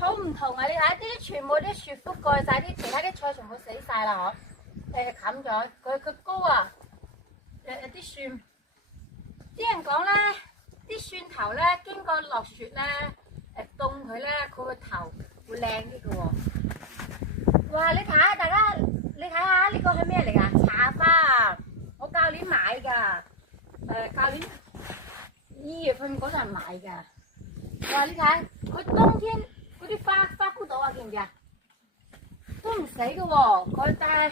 好唔同啊！你睇呢啲全部啲雪覆蓋晒，啲其他啲菜全部死晒啦嗬。冚咗佢高啊！啲蒜，啲人講咧，啲蒜頭咧經過落雪咧，凍佢咧，佢個頭會靚啲嘅喎。哇！你睇下，大家你睇下呢個係咩嚟㗎？茶花啊！我舊年買㗎，舊年2月份嗰陣買㗎。哇！你睇佢冬天嗰啲花菇島啊，見唔見啊？都唔死嘅喎，佢但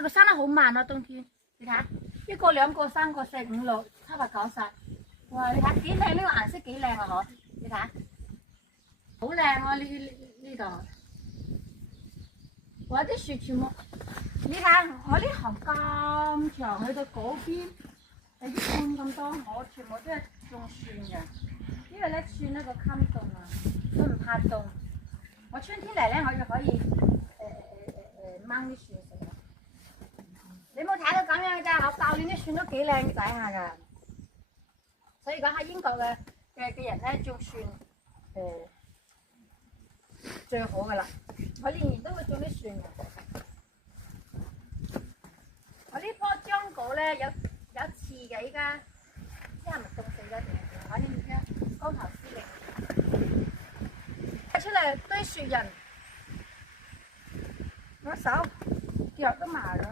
係佢生得好慢咯，冬天。你睇1個2個3個4 5 6 7 8 9 10。哇！你睇幾靚，呢個顏色幾靚啊！嗬，你睇，好靚啊！呢度，哇！啲樹全部，你睇我呢行咁長，去到嗰邊係1半咁多，我全部都係種蒜嘅。因為咧蒜咧個襟凍啊，佢唔怕凍。我春天嚟咧，我就可以掹啲蒜食。你冇睇到咁樣㗎？我舊年啲蒜都幾靚仔下㗎。所以講喺英國嘅人咧種蒜最好㗎啦。我年年都會種啲蒜嘅。我呢棵漿果咧有刺嘅，依家唔知係咪凍死咗定係點？我呢而家光頭司令出嚟堆雪人，我手腳都麻咗。